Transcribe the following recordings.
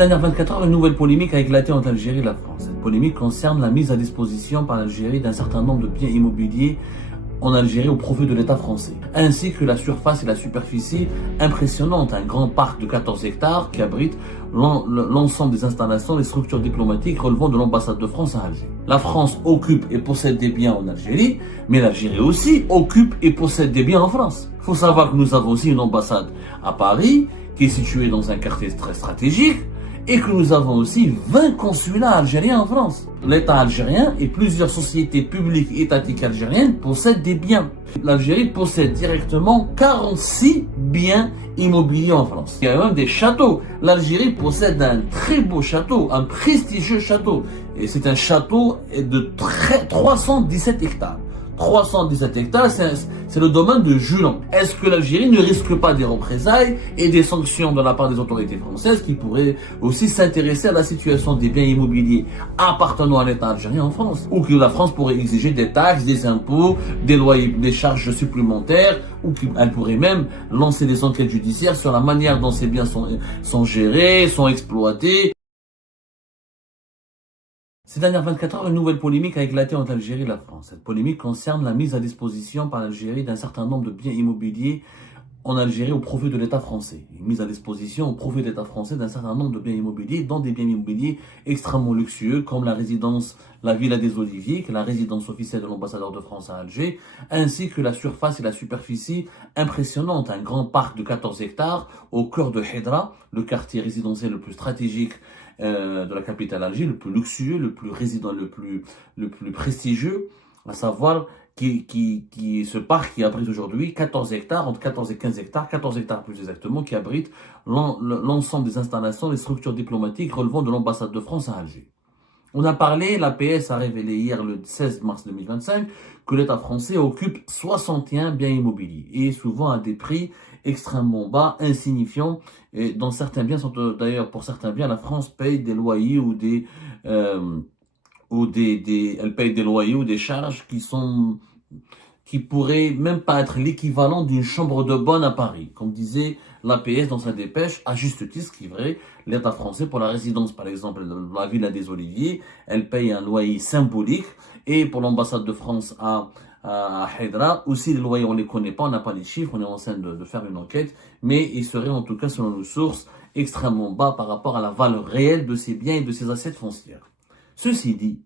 dernières 24 heures, une nouvelle polémique a éclaté entre l'Algérie et la France. Cette polémique concerne la mise à disposition par l'Algérie d'un certain nombre de biens immobiliers en Algérie au profit de l'État français, ainsi que la surface et la superficie impressionnante, un grand parc de 14 hectares qui abrite l'ensemble des installations et structures diplomatiques relevant de l'ambassade de France à Alger. La France occupe et possède des biens en Algérie, mais l'Algérie aussi occupe et possède des biens en France. Il faut savoir que nous avons aussi une ambassade à Paris, qui est située dans un quartier très stratégique, et que nous avons aussi 20 consulats algériens en France. L'État algérien et plusieurs sociétés publiques et étatiques algériennes possèdent des biens. L'Algérie possède directement 46 biens immobiliers en France. Il y a même des châteaux. L'Algérie possède un très beau château, un prestigieux château. Et c'est un château de 317 hectares. 317 hectares, c'est le domaine de Julan. Est-ce que l'Algérie ne risque pas des représailles et des sanctions de la part des autorités françaises qui pourraient aussi s'intéresser à la situation des biens immobiliers appartenant à l'État algérien en France? Ou que la France pourrait exiger des taxes, des impôts, des loyers, des charges supplémentaires, ou qu'elle pourrait même lancer des enquêtes judiciaires sur la manière dont ces biens sont gérés, sont exploités. Ces dernières 24 heures, une nouvelle polémique a éclaté entre l'Algérie et la France. Cette polémique concerne la mise à disposition par l'Algérie d'un certain nombre de biens immobiliers en Algérie au profit de l'État français. Une mise à disposition au profit de l'État français d'un certain nombre de biens immobiliers, dont des biens immobiliers extrêmement luxueux, comme la résidence, la Villa des Oliviers, qui est la résidence officielle de l'ambassadeur de France à Alger, ainsi que la surface et la superficie impressionnante, un grand parc de 14 hectares au cœur de Hedra, le quartier résidentiel le plus stratégique de la capitale Alger, le plus luxueux, le plus résident, le plus prestigieux, à savoir ce parc qui abrite aujourd'hui 14 hectares, entre 14 et 15 hectares, 14 hectares plus exactement, qui abrite l'ensemble des installations, des structures diplomatiques relevant de l'ambassade de France à Alger. On a parlé, l'APS a révélé hier le 16 mars 2025 que l'État français occupe 61 biens immobiliers et souvent à des prix extrêmement bas, insignifiants. Et dans certains biens, d'ailleurs pour certains biens, la France paye des loyers elle paye des loyers ou des charges qui pourraient même pas être l'équivalent d'une chambre de bonne à Paris. Comme disait l'APS dans sa dépêche, à juste titre, ce qui est vrai, l'État français, pour la résidence par exemple de la Villa des Oliviers, elle paye un loyer symbolique, et pour l'ambassade de France à Hedra, aussi les loyers on les connaît pas, on n'a pas les chiffres, on est en train de faire une enquête, mais ils seraient en tout cas selon nos sources extrêmement bas par rapport à la valeur réelle de ces biens et de ces assiettes foncières. Ceci dit,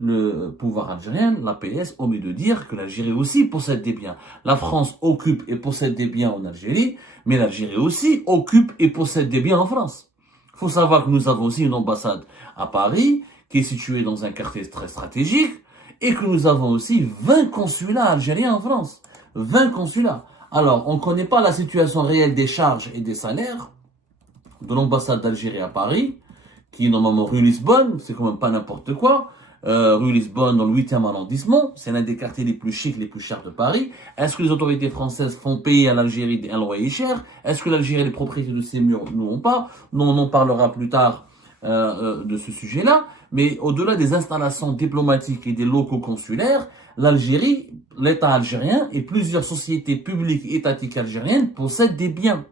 le pouvoir algérien, l'APS, omet de dire que l'Algérie aussi possède des biens. La France occupe et possède des biens en Algérie, mais l'Algérie aussi occupe et possède des biens en France. Il faut savoir que nous avons aussi une ambassade à Paris, qui est située dans un quartier très stratégique, et que nous avons aussi 20 consulats algériens en France. 20 consulats. Alors, on ne connaît pas la situation réelle des charges et des salaires de l'ambassade d'Algérie à Paris, qui est normalement rue Lisbonne, c'est quand même pas n'importe quoi. Rue Lisbonne dans le 8e arrondissement, c'est l'un des quartiers les plus chics, les plus chers de Paris. Est-ce que les autorités françaises font payer à l'Algérie un loyer cher? Est-ce que l'Algérie est les propriétaires de ces murs? Non, pas. Non, on en parlera plus tard de ce sujet-là. Mais au-delà des installations diplomatiques et des locaux consulaires, l'Algérie, l'État algérien et plusieurs sociétés publiques et étatiques algériennes possèdent des biens.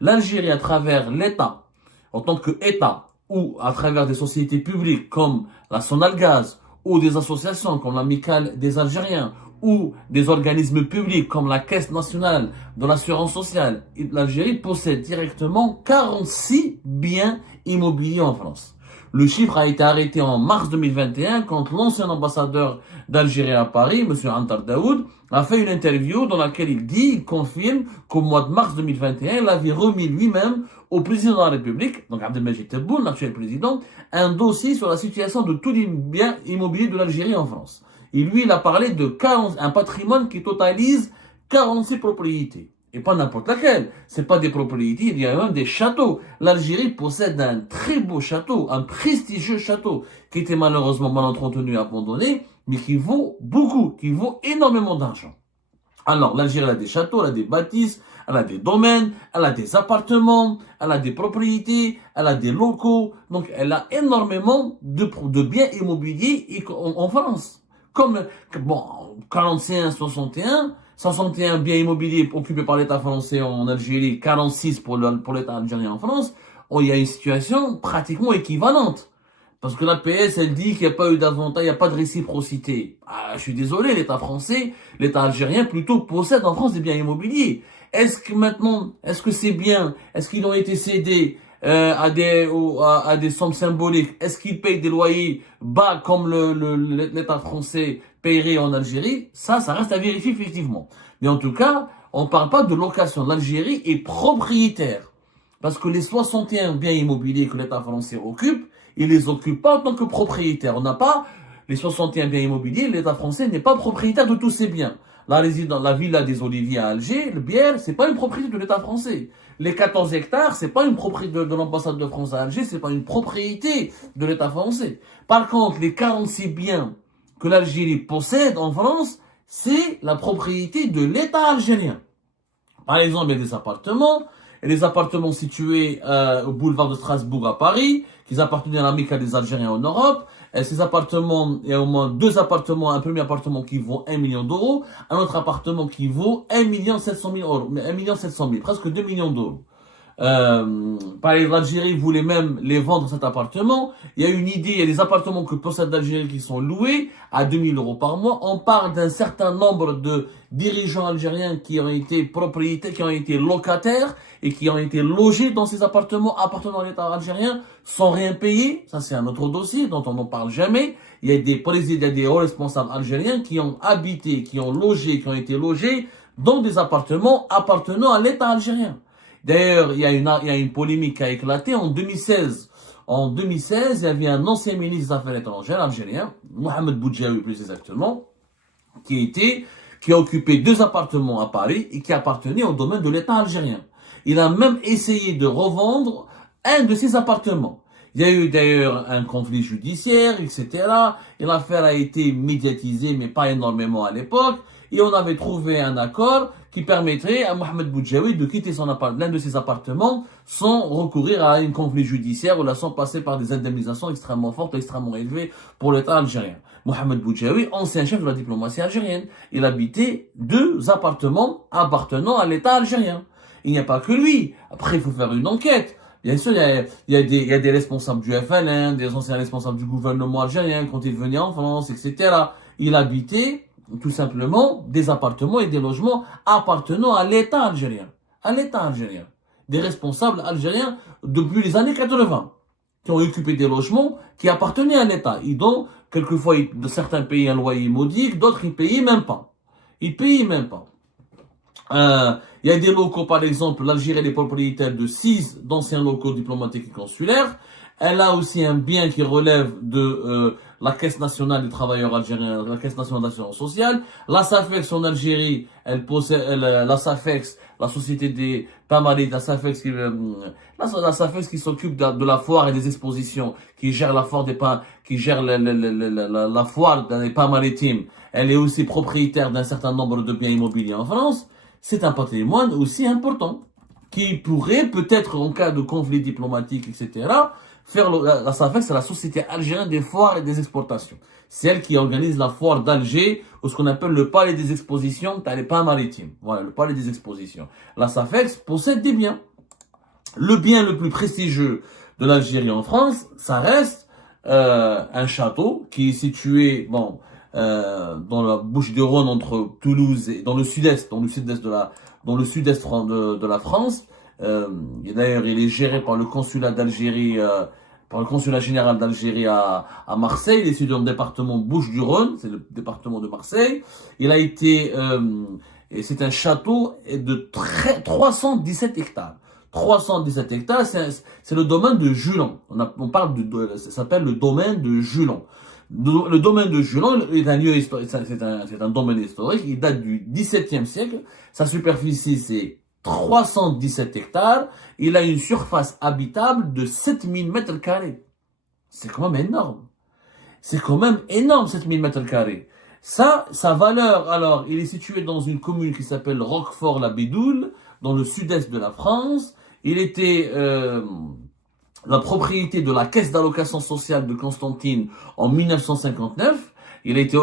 L'Algérie, à travers l'État, en tant qu'État, ou à travers des sociétés publiques comme la Sonalgaz, ou des associations comme l'Amicale des Algériens, ou des organismes publics comme la Caisse nationale de l'assurance sociale, l'Algérie possède directement 46 biens immobiliers en France. Le chiffre a été arrêté en mars 2021 quand l'ancien ambassadeur d'Algérie à Paris, M. Antar Daoud, a fait une interview dans laquelle il confirme qu'au mois de mars 2021, il avait remis lui-même au président de la République, donc Abdelmajid Tebboune, l'actuel président, un dossier sur la situation de tous les biens immobiliers de l'Algérie en France. Et lui, il a parlé de un patrimoine qui totalise 46 propriétés. Et pas n'importe laquelle. C'est pas des propriétés, il y a même des châteaux. L'Algérie possède un très beau château, un prestigieux château, qui était malheureusement mal entretenu et abandonné, mais qui vaut beaucoup, qui vaut énormément d'argent. Alors, l'Algérie a des châteaux, elle a des bâtisses, elle a des domaines, elle a des appartements, elle a des propriétés, elle a des locaux. Donc, elle a énormément de biens immobiliers en France. Comme, 61 biens immobiliers occupés par l'État français en Algérie, 46 pour l'État algérien en France. il y a une situation pratiquement équivalente. Parce que la PS, elle dit qu'il n'y a pas eu d'avantage, il n'y a pas de réciprocité. Ah, je suis désolé, l'État français, l'État algérien plutôt possède en France des biens immobiliers. Est-ce que maintenant, est-ce que ces biens, est-ce qu'ils ont été cédés à des sommes symboliques? Est-ce qu'ils payent des loyers bas comme l'État français paierait en Algérie? Ça reste à vérifier effectivement. Mais en tout cas, on ne parle pas de location. L'Algérie est propriétaire. Parce que les 61 biens immobiliers que l'État français occupe, il les occupe pas en tant que propriétaire. On n'a pas les 61 biens immobiliers, l'État français n'est pas propriétaire de tous ces biens. La résidence, la villa des Oliviers à Alger, le Bière, c'est pas une propriété de l'État français. Les 14 hectares, c'est pas une propriété de l'ambassade de France à Alger, c'est pas une propriété de l'État français. Par contre, les 46 biens que l'Algérie possède en France, c'est la propriété de l'État algérien. Par exemple, il y a des appartements, et les appartements situés au boulevard de Strasbourg à Paris, qui appartenaient à l'amicale des Algériens en Europe. Et ces appartements, il y a au moins 2 appartements, un premier appartement qui vaut 1 million d'euros, un autre appartement qui vaut 1 700 000 euros, 1 700 000, presque 2 millions d'euros. Par exemple, l'Algérie voulait même les vendre cet appartement. Il y a une idée, il y a des appartements que possède l'Algérie qui sont loués à 2000 euros par mois. On parle d'un certain nombre de dirigeants algériens qui ont été propriétaires, qui ont été locataires et qui ont été logés dans ces appartements appartenant à l'État algérien sans rien payer. Ça, c'est un autre dossier dont on n'en parle jamais. Il y a des présidents, il y a des hauts responsables algériens qui ont habité, qui ont logé, qui ont été logés dans des appartements appartenant à l'État algérien. D'ailleurs, il y a une polémique qui a éclaté en 2016. En 2016, il y avait un ancien ministre des Affaires étrangères algérien, Mohamed Boudjaoui plus exactement, qui a occupé 2 appartements à Paris et qui appartenait au domaine de l'État algérien. Il a même essayé de revendre un de ces appartements. Il y a eu d'ailleurs un conflit judiciaire, etc. Et l'affaire a été médiatisée, mais pas énormément à l'époque. Et on avait trouvé un accord qui permettrait à Mohamed Boudjaoui de quitter l'un de ses appartements sans recourir à un conflit judiciaire ou sans passer par des indemnisations extrêmement fortes, extrêmement élevées pour l'État algérien. Mohamed Boudjaoui, ancien chef de la diplomatie algérienne, il habitait 2 appartements appartenant à l'État algérien. Il n'y a pas que lui. Après, il faut faire une enquête. Bien sûr, il y a des responsables du FLN, des anciens responsables du gouvernement algérien quand il venait en France, etc. Il habitait tout simplement des appartements et des logements appartenant à l'État algérien. À l'État algérien. Des responsables algériens depuis les années 80 qui ont occupé des logements qui appartenaient à l'État. Ils donnent, quelquefois, de certains pays un loyer modique, d'autres ils payaient même pas. Ils payaient même pas. Il y a des locaux, par exemple, l'Algérie est propriétaire de 6 d'anciens locaux diplomatiques et consulaires. Elle a aussi un bien qui relève de la Caisse nationale des travailleurs algériens, la Caisse nationale d'assurance sociale. La SAFEX en Algérie, elle possède la SAFEX, la société des Pamalites, la SAFEX qui s'occupe de la foire et des expositions, qui gère la foire qui gère la foire des pas maritimes. Elle est aussi propriétaire d'un certain nombre de biens immobiliers en France. C'est un patrimoine aussi important qui pourrait peut-être en cas de conflit diplomatique, etc., faire la SAFEX, c'est la Société algérienne des foires et des exportations. C'est elle qui organise la foire d'Alger, ou ce qu'on appelle le palais des expositions, t'as les pas maritimes. Voilà, le palais des expositions. La SAFEX possède des biens. Le bien le plus prestigieux de l'Algérie en France, ça reste un château qui est situé, dans la Bouches-du-Rhône entre Toulouse et dans le sud-est de la France. Et d'ailleurs, il est géré par le consulat d'Algérie, par le consulat général d'Algérie à Marseille. Il est situé dans le département Bouches-du-Rhône, c'est le département de Marseille. Il a été, et c'est un château de 317 hectares. 317 hectares, c'est le domaine de Julan. On parle ça s'appelle le domaine de Julan. Le domaine de Julan est un lieu historique, c'est un domaine historique. Il date du XVIIe siècle. Sa superficie, c'est 317 hectares. Il a une surface habitable de 7000 mètres carrés. C'est quand même énorme. C'est quand même énorme, 7000 mètres carrés. Ça, sa valeur, alors, il est situé dans une commune qui s'appelle Roquefort-la-Bédoule, dans le sud-est de la France. Il était la propriété de la Caisse d'allocation sociale de Constantine en 1959. Il a été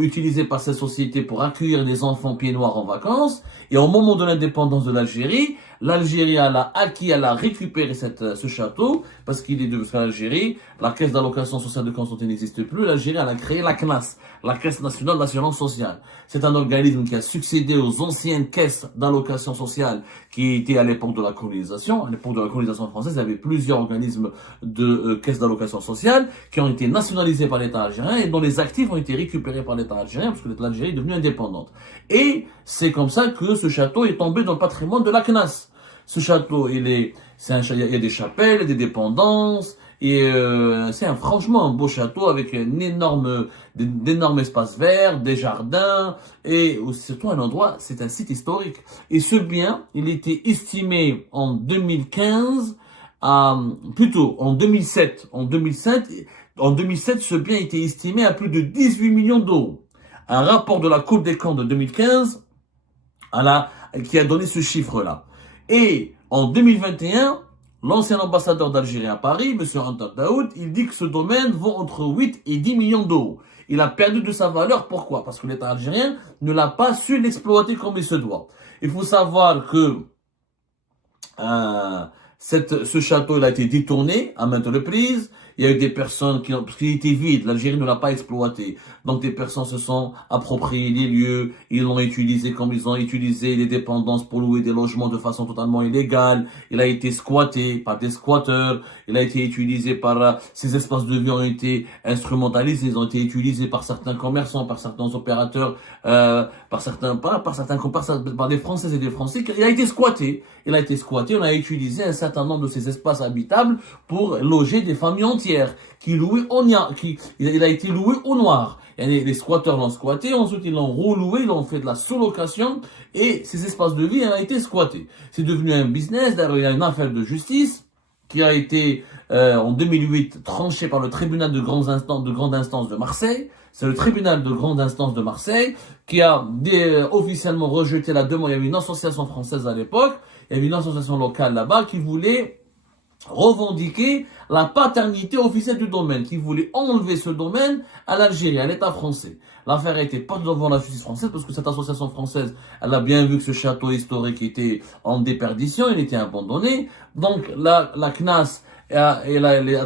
utilisé par cette société pour accueillir des enfants pieds noirs en vacances. Et au moment de l'indépendance de l'Algérie, L'Algérie elle a acquis, elle a récupéré ce château parce qu'il est devenu l'Algérie. La caisse d'allocation sociale de Constantine n'existe plus. L'Algérie elle a créé la CNAS, la Caisse nationale d'assurance sociale. C'est un organisme qui a succédé aux anciennes caisses d'allocation sociale qui étaient à l'époque de la colonisation. À l'époque de la colonisation française, il y avait plusieurs organismes de caisses d'allocation sociale qui ont été nationalisés par l'État algérien et dont les actifs ont été récupérés par l'État algérien parce que l'Algérie est devenue indépendante. Et c'est comme ça que ce château est tombé dans le patrimoine de la CNAS. Ce château, il y a des chapelles, des dépendances, et c'est franchement un beau château avec d'énormes espaces verts, des jardins, et surtout un endroit, c'est un site historique. Et ce bien, il était estimé en 2015, plutôt en 2007. En 2007, ce bien était estimé à plus de 18 millions d'euros. Un rapport de la Cour des comptes de 2015 qui a donné ce chiffre-là. Et en 2021, l'ancien ambassadeur d'Algérie à Paris, M. Anta Daoud, il dit que ce domaine vaut entre 8 et 10 millions d'euros. Il a perdu de sa valeur. Pourquoi? Parce que l'État algérien ne l'a pas su l'exploiter comme il se doit. Il faut savoir que ce château il a été détourné à maintes reprises. Il y a eu des personnes parce qu'il était vide, l'Algérie ne l'a pas exploité. Donc des personnes se sont appropriées les lieux, ils l'ont utilisé comme ils ont utilisé les dépendances pour louer des logements de façon totalement illégale. Il a été squatté par des squatteurs, il a été utilisé ces espaces de vie ont été instrumentalisés, ils ont été utilisés par certains commerçants, par certains opérateurs, par des Françaises et des Français. Il a été squatté. On a utilisé un certain nombre de ces espaces habitables pour loger des familles entières il a été loué au noir. Et les squatteurs l'ont squatté, ensuite ils l'ont reloué, ils ont fait de la sous-location et ces espaces de vie ont été squattés. C'est devenu un business, d'ailleurs il y a une affaire de justice qui a été en 2008 tranchée par le tribunal de grande instance de Marseille. C'est le tribunal de grande instance de Marseille qui a officiellement rejeté la demande. Il y avait une association française à l'époque, il y avait une association locale là-bas qui voulait revendiquer la paternité officielle du domaine, qui voulait enlever ce domaine à l'Algérie, à l'État français. L'affaire a été portée devant la justice française parce que cette association française, elle a bien vu que ce château historique était en déperdition, il était abandonné. Donc la CNAS, à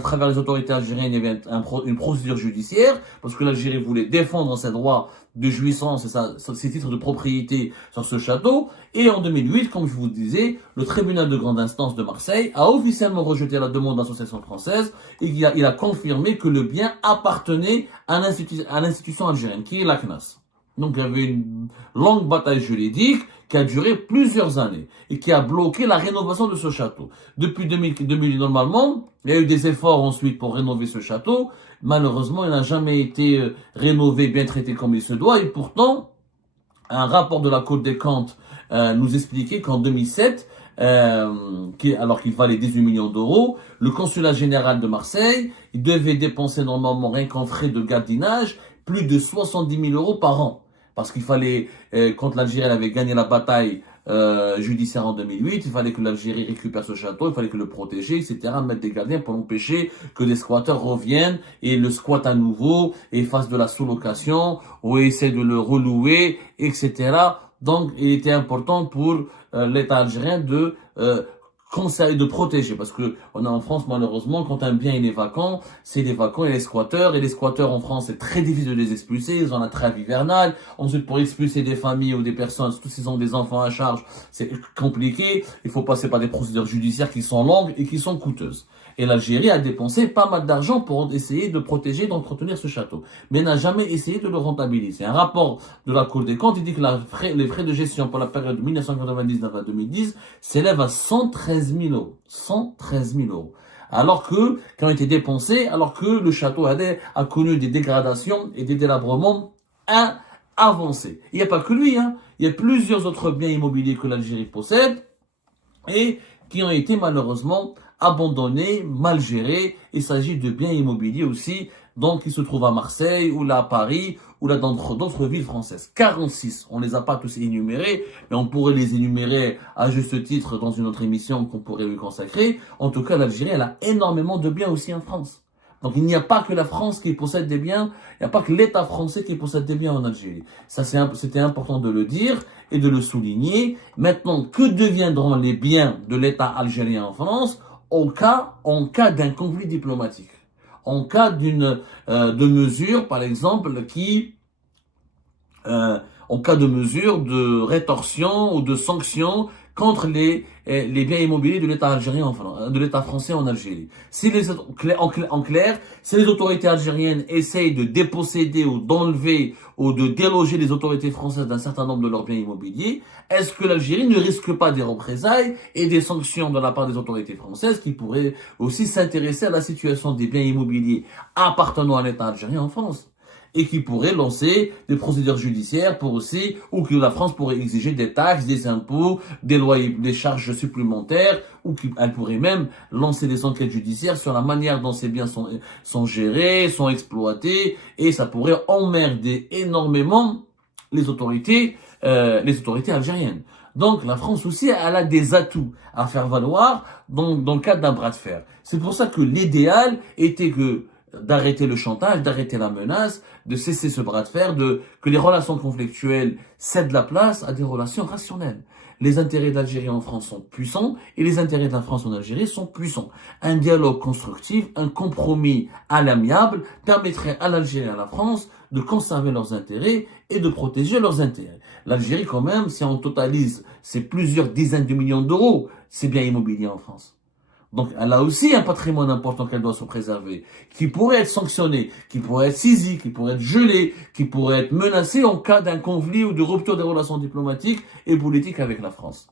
travers les autorités algériennes, il y avait une procédure judiciaire parce que l'Algérie voulait défendre ses droits de jouissance et ses titres de propriété sur ce château. Et en 2008, comme je vous disais, le tribunal de grande instance de Marseille a officiellement rejeté la demande de l'association française et il a confirmé que le bien appartenait à l'institution algérienne, qui est la CNAS. Donc il y avait une longue bataille juridique qui a duré plusieurs années et qui a bloqué la rénovation de ce château. Depuis 2000, normalement, il y a eu des efforts ensuite pour rénover ce château. Malheureusement, il n'a jamais été rénové, bien traité comme il se doit. Et pourtant, un rapport de la Cour des comptes nous expliquait qu'en 2007, alors qu'il valait 18 millions d'euros, le consulat général de Marseille, il devait dépenser normalement rien qu'en frais de gardiennage plus de 70 000 euros par an. Parce qu'il fallait, quand l'Algérie avait gagné la bataille judiciaire en 2008, il fallait que l'Algérie récupère ce château, il fallait que le protéger, etc., mettre des gardiens pour empêcher que des squatteurs reviennent et le squattent à nouveau et fassent de la sous-location ou essaient de le relouer, etc. Donc, il était important pour l'État algérien de conseiller de protéger, parce que on a en France malheureusement quand un bien il est vacant, c'est les vacants et les squatteurs en France c'est très difficile de les expulser, ils ont la trêve hivernale, ensuite pour expulser des familles ou des personnes, surtout s'ils ont des enfants à charge, c'est compliqué, il faut passer par des procédures judiciaires qui sont longues et qui sont coûteuses. Et l'Algérie a dépensé pas mal d'argent pour essayer de protéger, d'entretenir ce château. Mais n'a jamais essayé de le rentabiliser. Un rapport de la Cour des comptes, il dit que les frais de gestion pour la période de 1999 à 2010 s'élèvent à 113 000 euros. 113 000 euros. Qui ont été dépensés, alors que le château a connu des dégradations et des délabrements avancés. Il n'y a pas que lui, hein. Il y a plusieurs autres biens immobiliers que l'Algérie possède et qui ont été malheureusement abandonnés, mal gérés. Il s'agit de biens immobiliers aussi, donc qui se trouvent à Marseille, ou là à Paris, ou là dans d'autres villes françaises. 46, on les a pas tous énumérés, mais on pourrait les énumérer à juste titre dans une autre émission qu'on pourrait lui consacrer. En tout cas, l'Algérie, elle a énormément de biens aussi en France. Donc il n'y a pas que la France qui possède des biens, il n'y a pas que l'État français qui possède des biens en Algérie. Ça, c'était important de le dire et de le souligner. Maintenant, que deviendront les biens de l'État algérien en France en cas d'un conflit diplomatique, en cas de mesure, par exemple, en cas de mesure de rétorsion ou de sanction contre les biens immobiliers de l'État algérien, de l'État français en Algérie. En clair, si les autorités algériennes essayent de déposséder ou d'enlever ou de déloger les autorités françaises d'un certain nombre de leurs biens immobiliers, est-ce que l'Algérie ne risque pas des représailles et des sanctions de la part des autorités françaises qui pourraient aussi s'intéresser à la situation des biens immobiliers appartenant à l'État algérien en France? Et qui pourrait lancer des procédures judiciaires pour aussi, ou que la France pourrait exiger des taxes, des impôts, des loyers, des charges supplémentaires, ou qu'elle pourrait même lancer des enquêtes judiciaires sur la manière dont ces biens sont gérés, sont exploités, et ça pourrait emmerder énormément les autorités algériennes. Donc la France aussi, elle a des atouts à faire valoir dans le cadre d'un bras de fer. C'est pour ça que l'idéal était d'arrêter le chantage, d'arrêter la menace, de cesser ce bras de fer, que les relations conflictuelles cèdent la place à des relations rationnelles. Les intérêts de l'Algérie en France sont puissants et les intérêts de la France en Algérie sont puissants. Un dialogue constructif, un compromis à l'amiable permettrait à l'Algérie et à la France de conserver leurs intérêts et de protéger leurs intérêts. L'Algérie quand même, si on totalise, c'est plusieurs dizaines de millions d'euros, c'est bien immobilier en France. Donc, elle a aussi un patrimoine important qu'elle doit se préserver, qui pourrait être sanctionné, qui pourrait être saisi, qui pourrait être gelé, qui pourrait être menacé en cas d'un conflit ou de rupture des relations diplomatiques et politiques avec la France.